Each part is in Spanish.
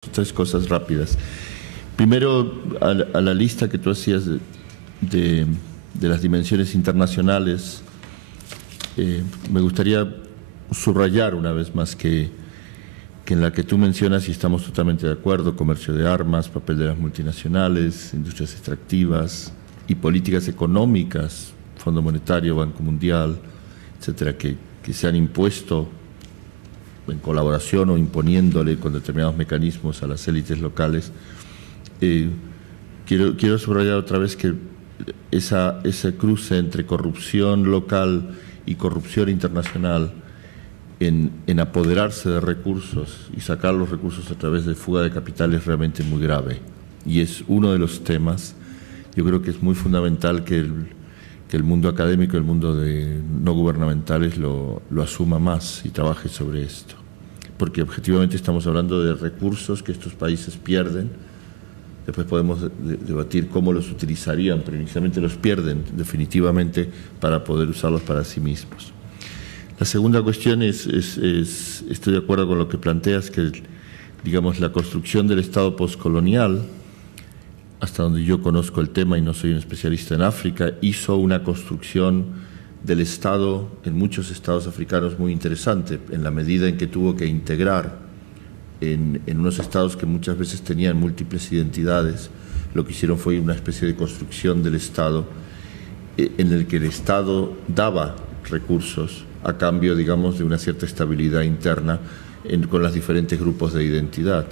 Tres cosas rápidas. Primero, a la lista que tú hacías de las dimensiones internacionales, me gustaría subrayar una vez más que en la que tú mencionas, y estamos totalmente de acuerdo, comercio de armas, papel de las multinacionales, industrias extractivas y políticas económicas, Fondo Monetario, Banco Mundial, etcétera, que se han impuesto en colaboración o imponiéndole con determinados mecanismos a las élites locales. Quiero subrayar otra vez que ese cruce entre corrupción local y corrupción internacional en apoderarse de recursos y sacar los recursos a través de fuga de capital es realmente muy grave. Y es uno de los temas, yo creo que es muy fundamental que el mundo académico, el mundo de no gubernamentales lo asuma más y trabaje sobre esto. Porque objetivamente estamos hablando de recursos que estos países pierden. Después podemos debatir cómo los utilizarían, pero inicialmente los pierden definitivamente para poder usarlos para sí mismos. La segunda cuestión estoy de acuerdo con lo que planteas, que digamos la construcción del Estado postcolonial, hasta donde yo conozco el tema y no soy un especialista en África, hizo una construcción del Estado en muchos estados africanos muy interesante, en la medida en que tuvo que integrar en unos estados que muchas veces tenían múltiples identidades. Lo que hicieron fue una especie de construcción del Estado en el que el Estado daba recursos a cambio, digamos, de una cierta estabilidad interna con los diferentes grupos de identidad.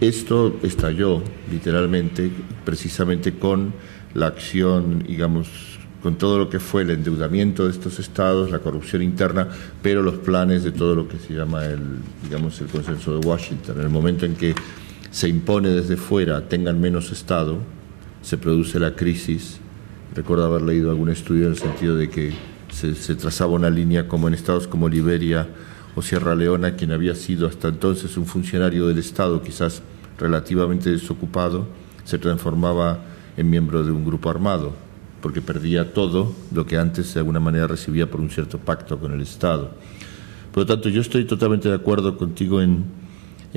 Esto estalló literalmente, precisamente con la acción, digamos, con todo lo que fue el endeudamiento de estos estados, la corrupción interna, pero los planes de todo lo que se llama el consenso de Washington. En el momento en que se impone desde fuera, tengan menos Estado, se produce la crisis. Recuerdo haber leído algún estudio en el sentido de que se trazaba una línea como en estados como Liberia o Sierra Leona, quien había sido hasta entonces un funcionario del Estado, quizás relativamente desocupado, se transformaba en miembro de un grupo armado, porque perdía todo lo que antes de alguna manera recibía por un cierto pacto con el Estado. Por lo tanto, yo estoy totalmente de acuerdo contigo en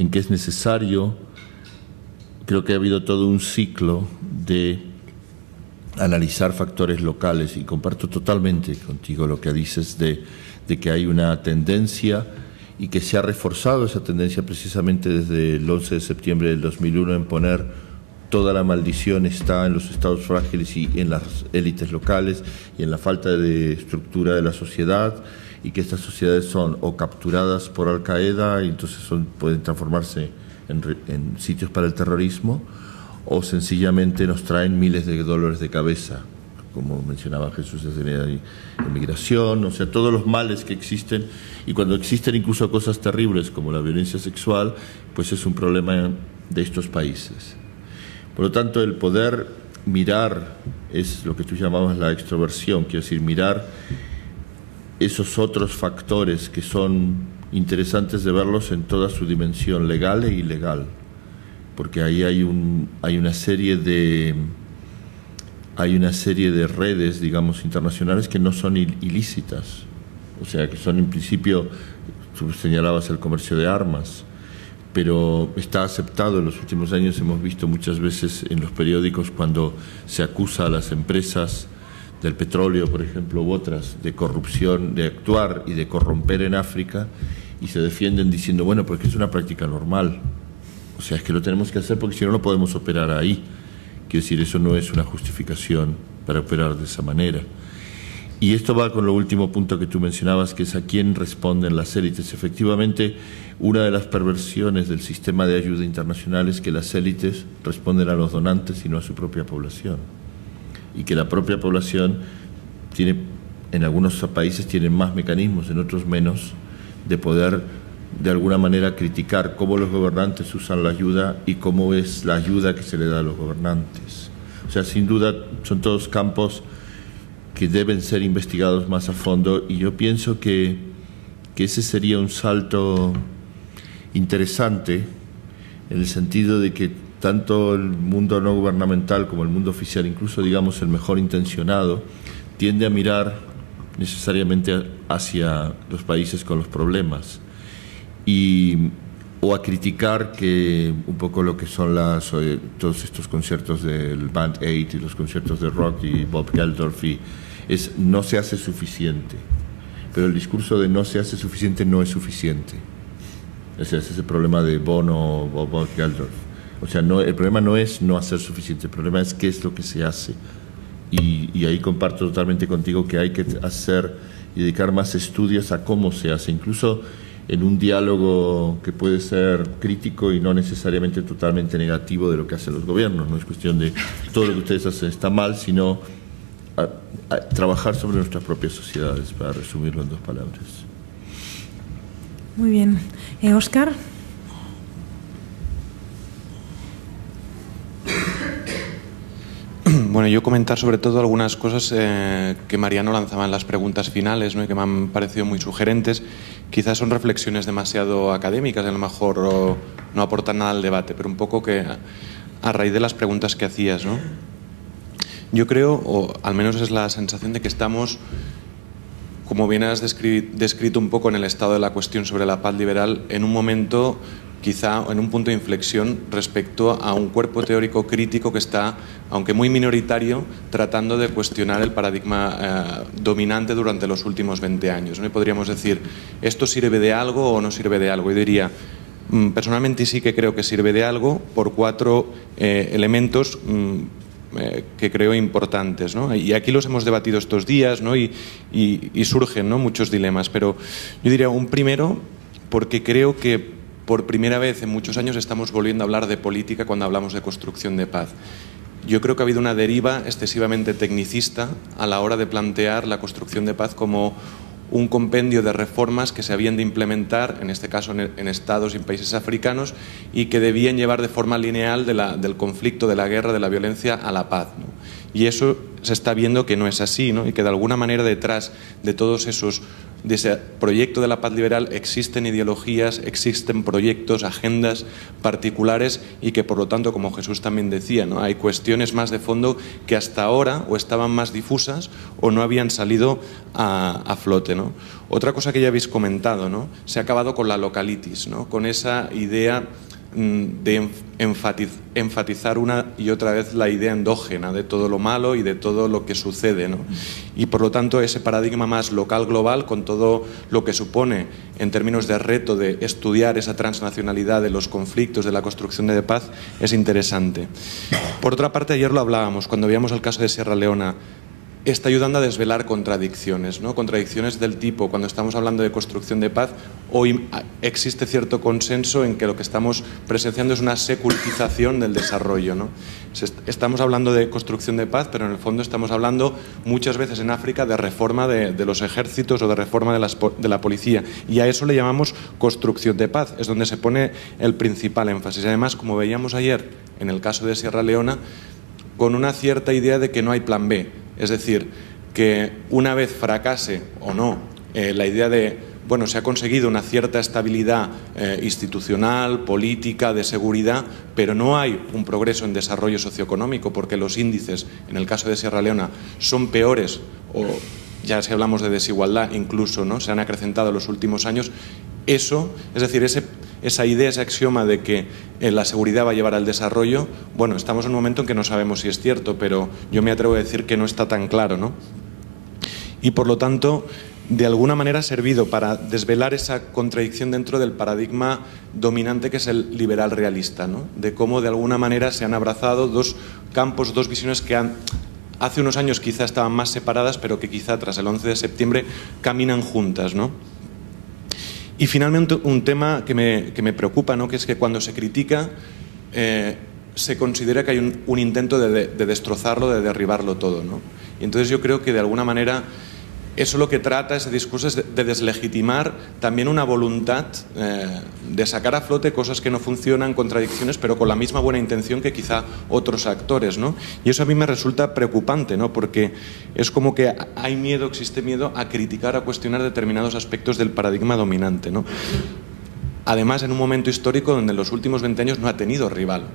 que es necesario, creo que ha habido todo un ciclo de analizar factores locales, y comparto totalmente contigo lo que dices de que hay una tendencia y que se ha reforzado esa tendencia precisamente desde el 11 de septiembre del 2001 en poner toda la maldición está en los estados frágiles y en las élites locales y en la falta de estructura de la sociedad, y que estas sociedades son o capturadas por Al-Qaeda y entonces pueden transformarse en sitios para el terrorismo, o sencillamente nos traen miles de dolores de cabeza, como mencionaba Jesús, desde la inmigración, o sea, todos los males que existen, y cuando existen incluso cosas terribles como la violencia sexual, pues es un problema de estos países. Por lo tanto, el poder mirar es lo que tú llamabas la extroversión, quiero decir, mirar esos otros factores que son interesantes de verlos en toda su dimensión legal e ilegal, porque ahí hay una serie de redes, digamos, internacionales que no son ilícitas, o sea, que son en principio, tú señalabas el comercio de armas, pero está aceptado. En los últimos años hemos visto muchas veces en los periódicos cuando se acusa a las empresas del petróleo, por ejemplo, u otras, de corrupción, de actuar y de corromper en África, y se defienden diciendo, bueno, porque es una práctica normal. O sea, es que lo tenemos que hacer porque si no, no podemos operar ahí. Quiero decir, eso no es una justificación para operar de esa manera. Y esto va con lo último punto que tú mencionabas, que es a quién responden las élites. Efectivamente, una de las perversiones del sistema de ayuda internacional es que las élites responden a los donantes y no a su propia población. Y que la propia población tiene, en algunos países tienen más mecanismos, en otros menos, de poder de alguna manera criticar cómo los gobernantes usan la ayuda y cómo es la ayuda que se le da a los gobernantes. O sea, sin duda son todos campos que deben ser investigados más a fondo, y yo pienso que ese sería un salto interesante en el sentido de que tanto el mundo no gubernamental como el mundo oficial, incluso digamos el mejor intencionado, tiende a mirar necesariamente hacia los países con los problemas. Y o a criticar que un poco lo que son todos estos conciertos del Band Aid y los conciertos de rock y Bob Geldof, no se hace suficiente. Pero el discurso de no se hace suficiente no es suficiente. Ese es el problema de Bono o Bob Geldof. O sea, el problema no es no hacer suficiente, el problema es qué es lo que se hace. Y ahí comparto totalmente contigo que hay que hacer y dedicar más estudios a cómo se hace, incluso en un diálogo que puede ser crítico y no necesariamente totalmente negativo de lo que hacen los gobiernos. No es cuestión de todo lo que ustedes hacen está mal, sino a trabajar sobre nuestras propias sociedades, para resumirlo en 2 palabras. Muy bien. Óscar. Bueno, yo comentar sobre todo algunas cosas que Mariano lanzaba en las preguntas finales, ¿no? Y que me han parecido muy sugerentes. Quizás son reflexiones demasiado académicas, a lo mejor no aportan nada al debate, pero un poco que a raíz de las preguntas que hacías, ¿no? Yo creo, o al menos es la sensación de que estamos, como bien has descrito un poco en el estado de la cuestión sobre la paz liberal, en un momento, quizá en un punto de inflexión respecto a un cuerpo teórico crítico que está, aunque muy minoritario, tratando de cuestionar el paradigma dominante durante los últimos 20 años, ¿no? Y podríamos decir, ¿esto sirve de algo o no sirve de algo? Yo diría, personalmente sí que creo que sirve de algo por 4 elementos que creo importantes, ¿no? Y aquí los hemos debatido estos días, ¿no? y surgen, ¿no?, muchos dilemas, pero yo diría un primero, porque creo que por primera vez en muchos años estamos volviendo a hablar de política cuando hablamos de construcción de paz. Yo creo que ha habido una deriva excesivamente tecnicista a la hora de plantear la construcción de paz como un compendio de reformas que se habían de implementar, en este caso en estados y en países africanos, y que debían llevar de forma lineal del conflicto, de la guerra, de la violencia a la paz, ¿no? Y eso se está viendo que no es así, ¿no? Y que de alguna manera detrás de todos esos, de ese proyecto de la paz liberal, existen ideologías, existen proyectos, agendas particulares, y que por lo tanto, como Jesús también decía, ¿no?, hay cuestiones más de fondo que hasta ahora o estaban más difusas o no habían salido a flote, ¿no? Otra cosa que ya habéis comentado, ¿no?, se ha acabado con la localitis, ¿no?, con esa idea de enfatizar una y otra vez la idea endógena de todo lo malo y de todo lo que sucede, ¿no? Y por lo tanto ese paradigma más local-global, con todo lo que supone en términos de reto de estudiar esa transnacionalidad de los conflictos, de la construcción de paz, es interesante. Por otra parte, ayer lo hablábamos cuando veíamos el caso de Sierra Leona. Está ayudando a desvelar contradicciones, ¿no? Contradicciones del tipo, cuando estamos hablando de construcción de paz, hoy existe cierto consenso en que lo que estamos presenciando es una secularización del desarrollo, ¿no? Estamos hablando de construcción de paz, pero en el fondo estamos hablando muchas veces en África de reforma de los ejércitos o de reforma de la policía, y a eso le llamamos construcción de paz, es donde se pone el principal énfasis. Además, como veíamos ayer en el caso de Sierra Leona, con una cierta idea de que no hay plan B. Es decir, que una vez fracase o no la idea de, bueno, se ha conseguido una cierta estabilidad institucional, política, de seguridad, pero no hay un progreso en desarrollo socioeconómico porque los índices, en el caso de Sierra Leona, son peores, o ya si hablamos de desigualdad incluso, ¿no?, se han acrecentado en los últimos años. Eso, es decir, esa idea, ese axioma de que la seguridad va a llevar al desarrollo, bueno, estamos en un momento en que no sabemos si es cierto, pero yo me atrevo a decir que no está tan claro, ¿no? Y por lo tanto, de alguna manera ha servido para desvelar esa contradicción dentro del paradigma dominante que es el liberal realista, ¿no? De cómo de alguna manera se han abrazado 2 campos, 2 visiones que hace unos años quizá estaban más separadas, pero que quizá tras el 11 de septiembre caminan juntas, ¿no? Y finalmente un tema que me preocupa, ¿no?, que es que cuando se critica se considera que hay un intento de destrozarlo, de derribarlo todo, ¿no? Y entonces yo creo que de alguna manera eso lo que trata, ese discurso, es de deslegitimar también una voluntad de sacar a flote cosas que no funcionan, contradicciones, pero con la misma buena intención que quizá otros actores, ¿no? Y eso a mí me resulta preocupante, ¿no?, porque es como que hay miedo, existe miedo a criticar, a cuestionar determinados aspectos del paradigma dominante, ¿no? Además, en un momento histórico donde en los últimos 20 años no ha tenido rival,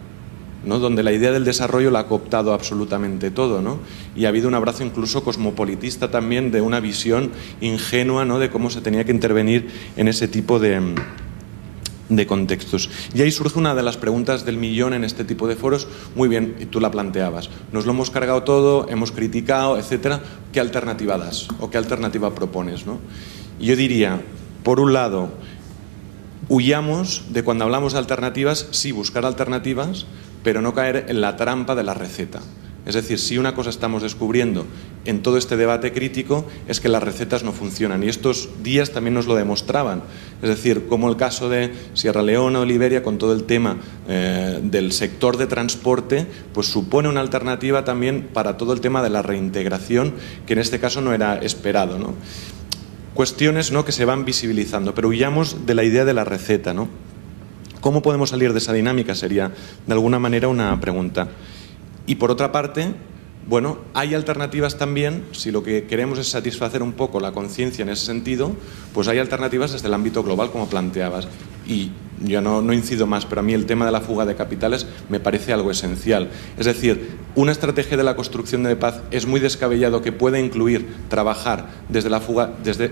¿no?, donde la idea del desarrollo la ha cooptado absolutamente todo, ¿no? Y ha habido un abrazo incluso cosmopolitista también de una visión ingenua, ¿no?, de cómo se tenía que intervenir en ese tipo de de contextos. Y ahí surge una de las preguntas del millón en este tipo de foros. Muy bien, y tú la planteabas. Nos lo hemos cargado todo, hemos criticado, etcétera. ¿Qué alternativa das o qué alternativa propones, ¿no? Y yo diría, por un lado, huyamos de cuando hablamos de alternativas, sí buscar alternativas, pero no caer en la trampa de la receta. Es decir, si una cosa estamos descubriendo en todo este debate crítico es que las recetas no funcionan. Y estos días también nos lo demostraban. Es decir, como el caso de Sierra Leona o Liberia, con todo el tema del sector de transporte, pues supone una alternativa también para todo el tema de la reintegración, que en este caso no era esperado, ¿no? Cuestiones, ¿no?, que se van visibilizando, pero huyamos de la idea de la receta, ¿no? ¿Cómo podemos salir de esa dinámica? Sería, de alguna manera, una pregunta. Y por otra parte, bueno, hay alternativas también, si lo que queremos es satisfacer un poco la conciencia en ese sentido, pues hay alternativas desde el ámbito global, como planteabas. Y yo no incido más, pero a mí el tema de la fuga de capitales me parece algo esencial. Es decir, una estrategia de la construcción de paz es muy descabellado que pueda incluir trabajar desde la fuga, desde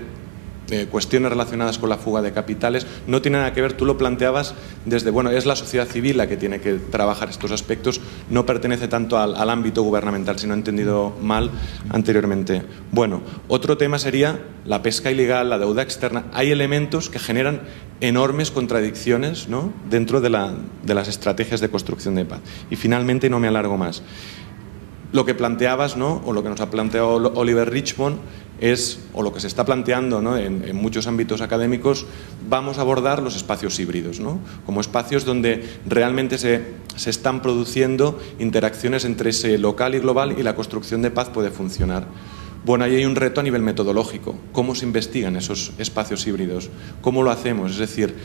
cuestiones relacionadas con la fuga de capitales. No tiene nada que ver, tú lo planteabas desde, bueno, es la sociedad civil la que tiene que trabajar estos aspectos, no pertenece tanto al ámbito gubernamental, si no he entendido mal anteriormente. Bueno, otro tema sería la pesca ilegal, la deuda externa. Hay elementos que generan enormes contradicciones, ¿no?, dentro de las estrategias de construcción de paz. Y finalmente, no me alargo más, lo que planteabas, ¿no?, o lo que nos ha planteado Oliver Richmond, es, o lo que se está planteando, ¿no?, en muchos ámbitos académicos, vamos a abordar los espacios híbridos, ¿no?, como espacios donde realmente se están produciendo interacciones entre ese local y global, y la construcción de paz puede funcionar. Bueno, ahí hay un reto a nivel metodológico. ¿Cómo se investigan esos espacios híbridos? ¿Cómo lo hacemos? Es decir,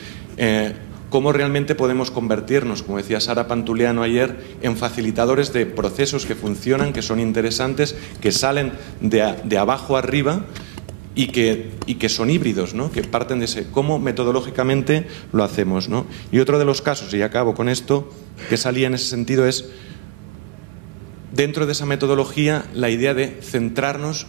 cómo realmente podemos convertirnos, como decía Sara Pantuliano ayer, en facilitadores de procesos que funcionan, que son interesantes, que salen de abajo arriba y que son híbridos, ¿no?, que parten de ese. ¿Cómo metodológicamente lo hacemos, ¿no? Y otro de los casos, y acabo con esto, que salía en ese sentido es, dentro de esa metodología, la idea de centrarnos,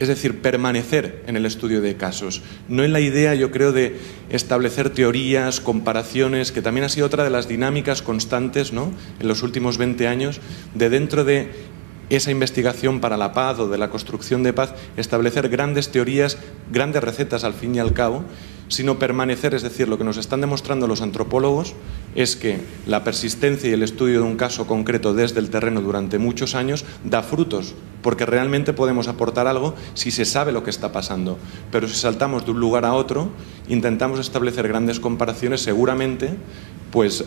es decir, permanecer en el estudio de casos. No en la idea, yo creo, de establecer teorías, comparaciones, que también ha sido otra de las dinámicas constantes, ¿no?, en los últimos 20 años, de dentro de esa investigación para la paz o de la construcción de paz, establecer grandes teorías, grandes recetas al fin y al cabo, sino permanecer. Es decir, lo que nos están demostrando los antropólogos es que la persistencia y el estudio de un caso concreto desde el terreno durante muchos años da frutos, porque realmente podemos aportar algo si se sabe lo que está pasando. Pero si saltamos de un lugar a otro, intentamos establecer grandes comparaciones, seguramente pues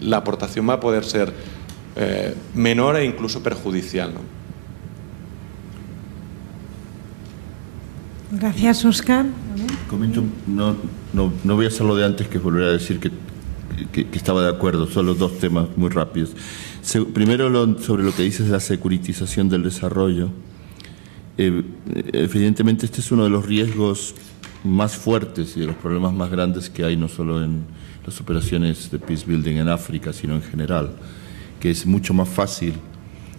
la aportación va a poder ser menor e incluso perjudicial, ¿no? Gracias, Óscar. Comento, no voy a hacer lo de antes, que volver a decir que estaba de acuerdo. Solo dos temas muy rápidos. Primero, sobre lo que dices de la securitización del desarrollo. Evidentemente, este es uno de los riesgos más fuertes y de los problemas más grandes que hay, no solo en las operaciones de peace building en África, sino en general, que es mucho más fácil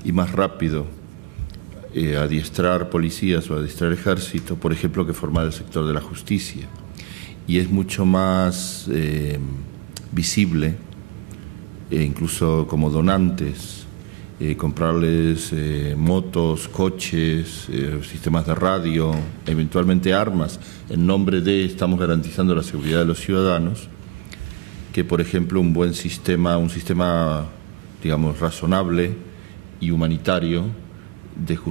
y más rápido adiestrar policías o adiestrar ejército, por ejemplo, que formar el sector de la justicia. Y es mucho más visible, incluso como donantes, comprarles motos, coches, sistemas de radio, eventualmente armas, en nombre de estamos garantizando la seguridad de los ciudadanos, que por ejemplo un sistema, digamos, razonable y humanitario de justicia